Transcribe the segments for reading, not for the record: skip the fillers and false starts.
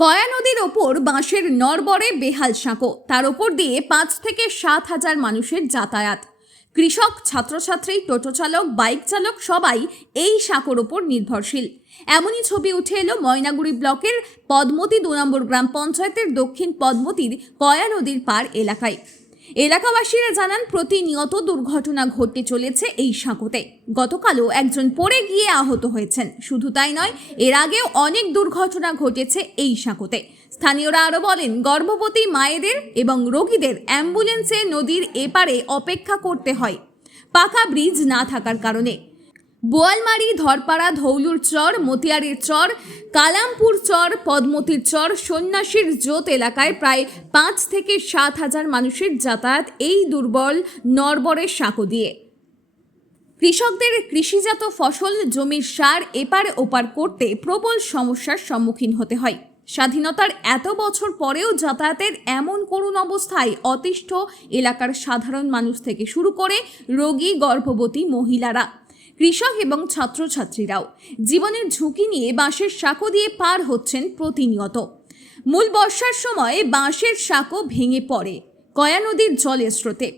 কয়া নদীর ওপর বাঁশের নড়বড়ে বেহাল সাঁকো, তার ওপর দিয়ে 5 থেকে 7 হাজার মানুষের যাতায়াত। কৃষক, ছাত্রছাত্রী, টোটো চালক, বাইক চালক সবাই এই সাঁকোর ওপর নির্ভরশীল। এমনই ছবি উঠে এলো ময়নাগুড়ি ব্লকের পদ্মতী 2 নম্বর গ্রাম পঞ্চায়েতের দক্ষিণ পদ্মতীর কয়া নদীর পার এলাকায়। এলাকাবাসীরা জানান, প্রতিনিয়ত দুর্ঘটনা ঘটতে চলেছে এই সাঁকোতে। গতকালও একজন পড়ে গিয়ে আহত হয়েছেন। শুধু তাই নয়, এর আগেও অনেক দুর্ঘটনা ঘটেছে এই সাঁকোতে। স্থানীয়রা আরও বলেন, গর্ভবতী মায়েদের এবং রোগীদের অ্যাম্বুলেন্সে নদীর এপারে অপেক্ষা করতে হয় পাকা ব্রিজ না থাকার কারণে। বোয়ালমারি, ধরপাড়া, ধৌলুর চর, মতিয়ারের চর, কালামপুর চর, পদ্মতীর চর, সন্ন্যাসীর জোত এলাকায় প্রায় 5 থেকে 7 হাজার মানুষের যাতায়াত এই দুর্বল নড়বড়ে সাঁকো দিয়ে। কৃষকদের কৃষিজাত ফসল, জমির সার এপার ওপার করতে প্রবল সমস্যার সম্মুখীন হতে হয়। স্বাধীনতার এত বছর পরেও যাতায়াতের এমন করুণ অবস্থায় অতিষ্ঠ এলাকার সাধারণ মানুষ থেকে শুরু করে রোগী, গর্ভবতী মহিলারা, কৃষক এবং ছাত্রছাত্রীরাও জীবনের ঝুঁকি নিয়ে বাঁশের সাঁকো দিয়ে পার হচ্ছেন প্রতিনিয়ত। মূল বর্ষার সময় বাঁশের সাঁকো ভেঙে পড়ে কয়া নদীর জলের স্রোতে।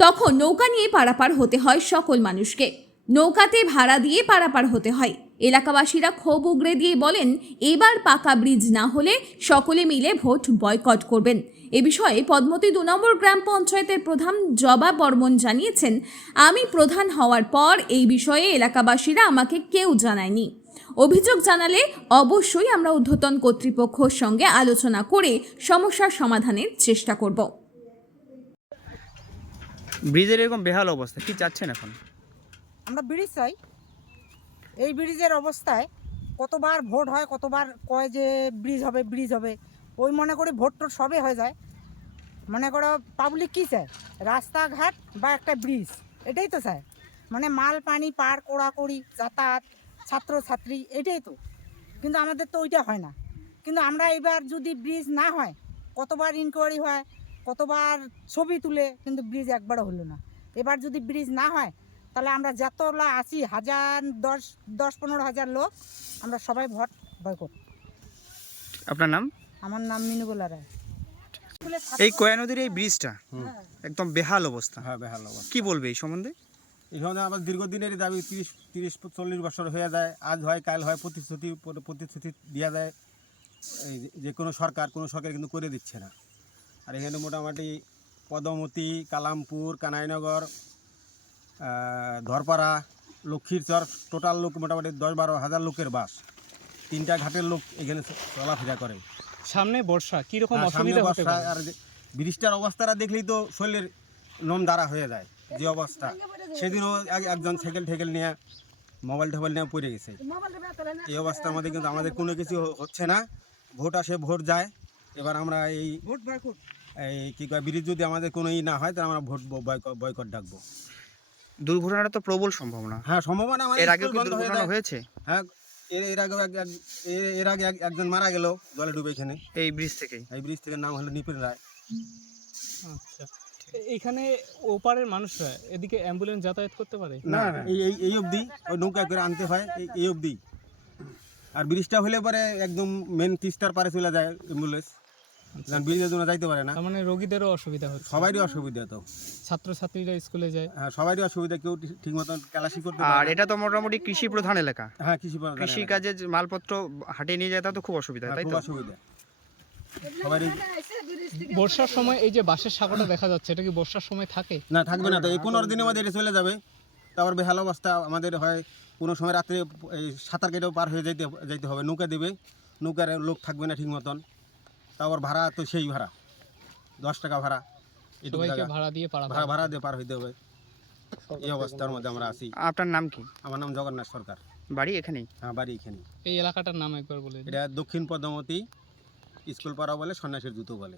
তখন নৌকা নিয়ে পারাপার হতে হয় সকল মানুষকে। নৌকাতে ভাড়া দিয়ে পারাপার হতে হয়। এলাকাবাসীরা ক্ষোভ উগরে দিয়ে বলেন, এবার পাকা ব্রিজ না হলে সকলে মিলে ভোট বয়কট করবেন। এ বিষয়ে পদ্মতী 2 নম্বর গ্রাম পঞ্চায়েতের প্রধান জবা বর্মন জানিয়েছেন, আমি প্রধান হওয়ার পর এই বিষয়ে এলাকাবাসীরা আমাকে কেউ জানায়নি। অভিযোগ জানালে অবশ্যই আমরা ঊর্ধ্বতন কর্তৃপক্ষের সঙ্গে আলোচনা করে সমস্যার সমাধানের চেষ্টা করব। ব্রিজের এরকম বেহাল অবস্থা, কি চাচ্ছেন এখন? আমরা ব্রিজ চাই। এই ব্রিজের অবস্থায় কতবার ভোট হয়, কতবার কয় যে ব্রিজ হবে ব্রিজ হবে, ওই মনে করি ভোট টোট সবে হয়ে যায়। মনে করো পাবলিক কী চায়? রাস্তাঘাট বা একটা ব্রিজ, এটাই তো চায়। মানে মাল পানি পার কড়াকড়ি, যাতায়াত, ছাত্রছাত্রী, এটাই তো। কিন্তু আমাদের তো ওইটা হয় না। কিন্তু আমরা এবার যদি ব্রিজ না হয়, কতবার ইনকোয়ারি হয়, কতবার ছবি তুলে, কিন্তু ব্রিজ একবারও হলো না। এবার যদি ব্রিজ না হয়, তাহলে আমরা যতলা আছি, 10-15 হাজার লোক, আমরা সবাই ভোট বয়কট। আপনার নাম? আমার নাম মিনুগুলা রায়। এই কয়া নদীর এই ব্রিজটা একদম বেহাল অবস্থা। হ্যাঁ, বেহাল অবস্থা। কি বলবে এই সম্বন্ধে? এখানে আমার দীর্ঘদিনেরই দাবি, 30-40 বছর হয়ে যায়। আজ হয় কাল হয়, প্রতিশ্রুতি দেওয়া যায় এই যে কোনো সরকার কিন্তু করে দিচ্ছে না। আর এখানে মোটামুটি পদ্মতী, কালামপুর, কানাইনগর, ধরপাড়া, লক্ষ্মীরচর, টোটাল লোক মোটামুটি 10-12 হাজার লোকের বাস। 3টা ঘাটের লোক এখানে চলাফেরা করে। সামনে বর্ষা, কিরকম সামনে অসুবিধা হতে বর্ষা, পারে? আর ব্রিজটার অবস্থাটা দেখলেই তো শরীরের লোম দাঁড়া হয়ে যায় যে অবস্থা। সেদিনও একজন সাইকেল নিয়ে মোবাইল নিয়ে পড়ে গেছে। এই অবস্থার মধ্যে কিন্তু আমাদের কোনো কিছু হচ্ছে না। ভোট আসে, ভোট যায়। এবার আমরা এই কি কয়, ব্রিজ যদি আমাদের কোনো না হয়, তাহলে আমরা ভোট বয়কট ডাকবো। দুর্ঘটনাটা তো প্রবল সম্ভাবনা। হ্যাঁ, সম্ভাবনা এর আগে কি দুর্ঘটনা হয়েছে? হ্যাঁ, এর আগে একজন মারা গেল জলে ডুবে এখানে, এই ব্রিজ থেকেই। এই ব্রিজ থেকে। নাম হলো নিপিন রায়। আচ্ছা, এখানে ওপারের মানুষরা এদিকে অ্যাম্বুলেন্স যাতায়াত করতে পারে না, এই অবধি ওই নৌকা করে আনতে হয়, এই অবধি। আর ব্রিজটা হলে পরে একদম মেন তিস্তার পারে চলে যায় অ্যাম্বুলেন্স, ব্রিজের জন্য যাইতে পারে না। তার মানে রোগীদেরও অসুবিধা হচ্ছে। সবারই অসুবিধা তো। ছাত্রছাত্রীরা স্কুলে যায়। হ্যাঁ, সবারই অসুবিধা, কেউ ঠিক মতন ক্লাসই করতে আর পারে না। এটা তো মোটামুটি কৃষি প্রধান এলাকা। হ্যাঁ, কৃষি কাজে মালপত্র হাটে নিয়ে যায়, তা তো খুব অসুবিধা, তাই খুব তো? অসুবিধা সবারই। বর্ষার সময় এই যে বাঁশের সাঁকোটা দেখা যাচ্ছে, এটা কি বর্ষার সময় থাকে? না, থাকবে না তো। এই 15 দিনের মধ্যে এটা চলে যাবে। তারপর বেহাল অবস্থা আমাদের হয়। কোনো সময় রাত্রে এই সাঁতার কেটেও পার হয়ে যাইতে হবে। নৌকা দেবে, নৌকার লোক থাকবে না ঠিক মতন। তারপর ভাড়া তো সেই ভাড়া, 10 টাকা ভাড়া। সবাইকে ভাড়া দিয়ে ভাড়া দিয়ে পার হইতে হবে। এই অবস্থার মধ্যে আমরা আছি। আপনার নাম কি? আমার নাম জগন্নাথ সরকার। বাড়ি এখানেই? হ্যাঁ, বাড়ি এখানে। এই এলাকাটার নাম একবার বলে দিন। এটা দক্ষিণ পদ্মতী, স্কুল পাড়া বলে, সন্ন্যাসীর জুতো বলে।